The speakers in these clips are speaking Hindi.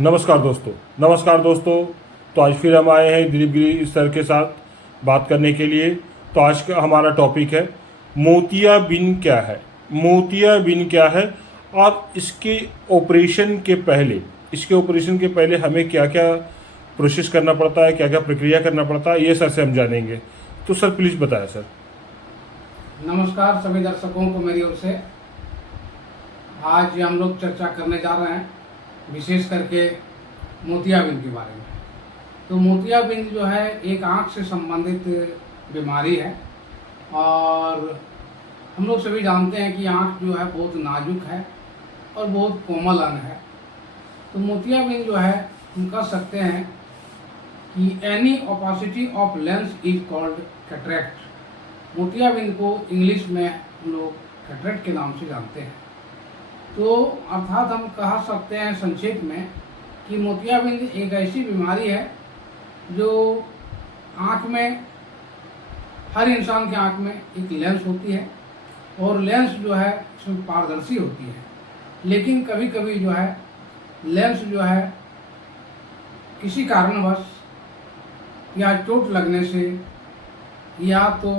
नमस्कार दोस्तों। तो आज फिर हम आए हैं दिलीप गिरी सर के साथ बात करने के लिए। तो आज का हमारा टॉपिक है मोतियाबिंद क्या है। मोतियाबिंद क्या है और इसके ऑपरेशन के पहले हमें क्या क्या प्रोसेस करना पड़ता है, क्या क्या प्रक्रिया करना पड़ता है, ये सर से हम जानेंगे। तो सर प्लीज़ बताएं सर। नमस्कार सभी दर्शकों को मेरी ओर से। आज हम लोग चर्चा करने जा रहे हैं विशेष करके मोतियाबिंद के बारे में। तो मोतियाबिंद जो है एक आँख से संबंधित बीमारी है और हम लोग सभी जानते हैं कि आँख जो है बहुत नाजुक है और बहुत कोमल अंग है। तो मोतियाबिंद जो है हम कह सकते हैं कि any opacity of lens is called cataract. मोतियाबिंद को इंग्लिश में हम लोग कैटरेक्ट के नाम से जानते हैं। तो अर्थात हम कह सकते हैं संक्षेप में कि मोतियाबिंद एक ऐसी बीमारी है जो आँख में, हर इंसान के आँख में एक लेंस होती है और लेंस जो है इसमें पारदर्शी होती है, लेकिन कभी कभी जो है लेंस जो है किसी कारणवश या चोट लगने से या तो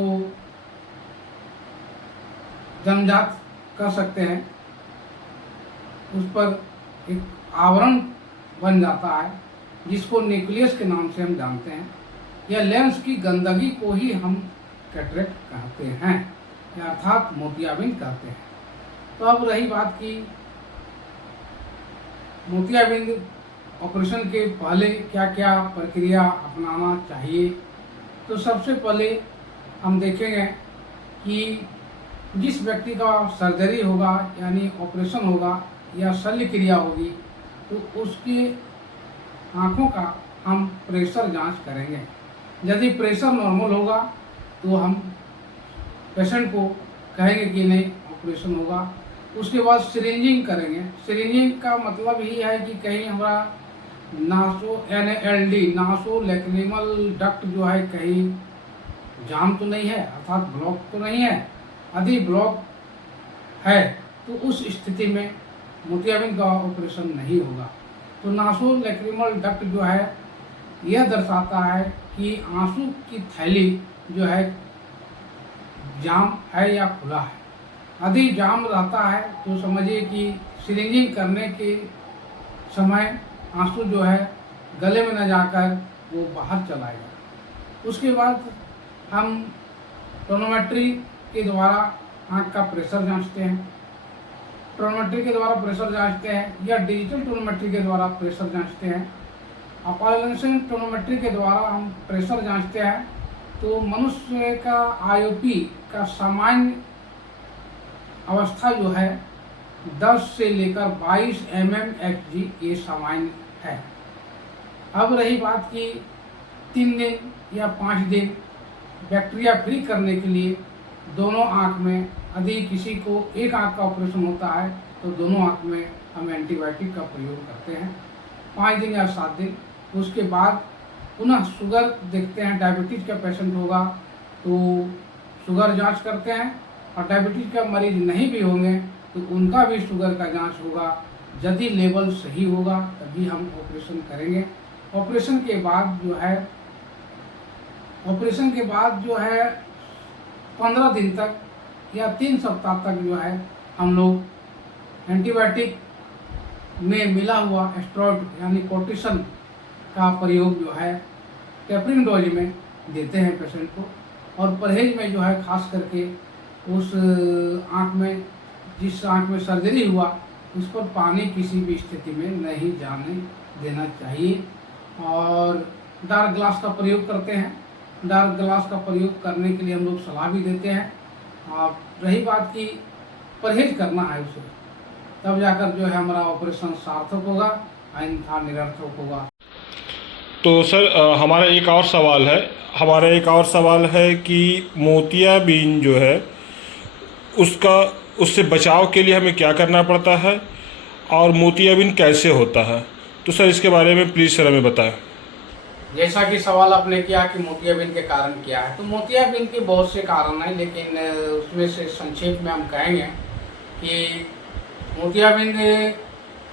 जन्मजात कर सकते हैं, उस पर एक आवरण बन जाता है जिसको न्यूक्लियस के नाम से हम जानते हैं, या लेंस की गंदगी को ही हम कैटरेक्ट कहते हैं या अर्थात मोतियाबिंद कहते हैं। तो अब रही बात की मोतियाबिंद ऑपरेशन के पहले क्या क्या प्रक्रिया अपनाना चाहिए। तो सबसे पहले हम देखेंगे कि जिस व्यक्ति का सर्जरी होगा यानी ऑपरेशन होगा या शल्य क्रिया होगी तो उसकी आँखों का हम प्रेशर जांच करेंगे। यदि प्रेशर नॉर्मल होगा तो हम पेशेंट को कहेंगे कि नहीं ऑपरेशन होगा। उसके बाद सिरिंजिंग करेंगे। सिरिंजिंग का मतलब ही है कि कहीं हमारा नासो लैक्रिमल डक्ट जो है कहीं जाम तो नहीं है, अर्थात ब्लॉक तो नहीं है। यदि ब्लॉक है तो उस स्थिति में मोतियाबिंद का ऑपरेशन नहीं होगा। तो नासो लैक्रिमल डक्ट जो है यह दर्शाता है कि आंसू की थैली जो है जाम है या खुला है। यदि जाम रहता है तो समझिए कि सिरिंजिंग करने के समय आंसू जो है गले में न जाकर वो बाहर चलाएगा। उसके बाद हम टोनोमेट्री के द्वारा आँख का प्रेशर जांचते हैं। टोनोमेट्री के द्वारा प्रेशर जांचते हैं या डिजिटल टोनोमेट्री के द्वारा प्रेशर जांचते हैं। अपाइलेंसन टोनोमेट्री के द्वारा हम प्रेशर जांचते हैं। तो मनुष्य का आईओपी का सामान्य अवस्था जो है 10 से लेकर 22 mmHg ये सामान्य है। अब रही बात की 3 दिन या 5 दिन बैक्टीरिया फ्री करने के लिए दोनों आँख में, यदि किसी को एक आँख का ऑपरेशन होता है तो दोनों आँख में हम एंटीबायोटिक का प्रयोग करते हैं 5 दिन या 7 दिन। उसके बाद पुनः शुगर देखते हैं। डायबिटीज़ का पेशेंट होगा तो शुगर जांच करते हैं, और डायबिटीज़ का मरीज नहीं भी होंगे तो उनका भी शुगर का जांच होगा। यदि लेवल सही होगा तभी हम ऑपरेशन करेंगे। ऑपरेशन के बाद जो है 15 दिन तक या 3 सप्ताह तक जो है हम लोग एंटीबायोटिक में मिला हुआ स्टेरॉइड यानी कोर्टिसन का प्रयोग जो है टेपरिंग डोज में देते हैं पेशेंट को। और परहेज में जो है खास करके उस आँख में, जिस आँख में सर्जरी हुआ उस पर पानी किसी भी स्थिति में नहीं जाने देना चाहिए। और डार्क ग्लास का प्रयोग करते हैं। डार्क ग्लास का प्रयोग करने के लिए हम लोग सलाह भी देते हैं। और रही बात की परहेज करना है उसे, तब जाकर जो है हमारा ऑपरेशन सार्थक होगा, अन्यथा निरर्थक होगा। तो सर हमारा एक और सवाल है कि मोतियाबिंद जो है उससे बचाव के लिए हमें क्या करना पड़ता है और मोतियाबिंद कैसे होता है। तो सर इसके बारे में प्लीज़ सर हमें बताएं। जैसा कि सवाल आपने किया कि मोतियाबिंद के कारण क्या है, तो मोतियाबिंद के बहुत से कारण हैं, लेकिन उसमें से संक्षेप में हम कहेंगे कि मोतियाबिंद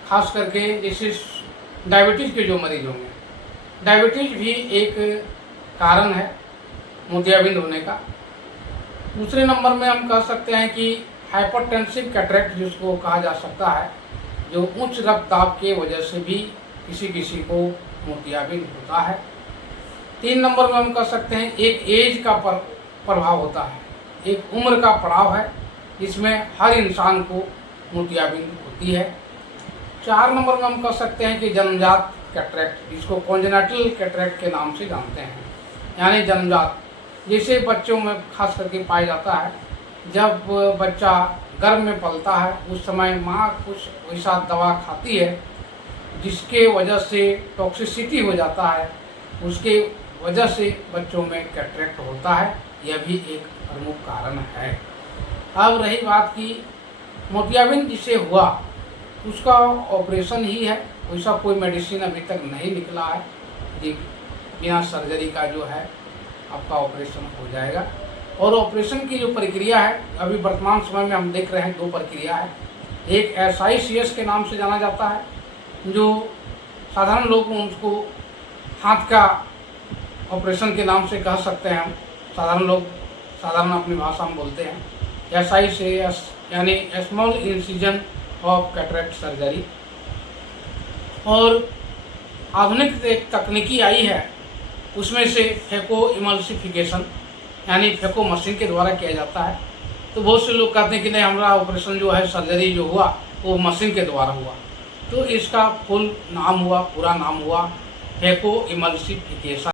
खास करके जैसे डायबिटीज़ के जो मरीज होंगे, डायबिटीज़ भी एक कारण है मोतियाबिंद होने का। दूसरे नंबर में हम कह सकते हैं कि हाइपरटेंसिव कैटरेक्ट जिसको कहा जा सकता है, जो उच्च रक्तचाप के वजह से भी किसी किसी को मोतियाबिंद होता है। 3 नंबर में हम कह सकते हैं एक एज का प्रभाव होता है, एक उम्र का पड़ाव है जिसमें हर इंसान को मोतियाबिंद होती है। 4 नंबर में हम कह सकते हैं कि जन्मजात कैटरेक्ट, जिसको कॉन्जेनिटल कैटरेक्ट के नाम से जानते हैं, यानी जन्मजात, जिसे बच्चों में खास करके पाया जाता है। जब बच्चा गर्भ में पलता है उस समय माँ कुछ वैसा दवा खाती है जिसके वजह से टॉक्सिसिटी हो जाता है, उसके वजह से बच्चों में कैटरेक्ट होता है। यह भी एक प्रमुख कारण है। अब रही बात की मोतियाबिंद जिसे हुआ उसका ऑपरेशन ही है, वैसा कोई मेडिसिन अभी तक नहीं निकला है कि बिना सर्जरी का जो है आपका ऑपरेशन हो जाएगा। और ऑपरेशन की जो प्रक्रिया है अभी वर्तमान समय में हम देख रहे हैं 2 प्रक्रिया है। एक SICS के नाम से जाना जाता है, जो साधारण लोग उसको हाथ का ऑपरेशन के नाम से कह सकते हैं। हम साधारण लोग साधारण अपनी भाषा में बोलते हैं SICS, यानी small incision of cataract surgery. और आधुनिक एक तकनीकी आई है, उसमें से फेको इमल्सिफिकेशन यानी फेको मशीन के द्वारा किया जाता है। तो बहुत से लोग कहते हैं कि नहीं, हमारा ऑपरेशन जो है सर्जरी जो हुआ वो मशीन के द्वारा हुआ। तो इसका फुल नाम हुआ, पूरा नाम हुआ फेको इमल्सिफिकेशन।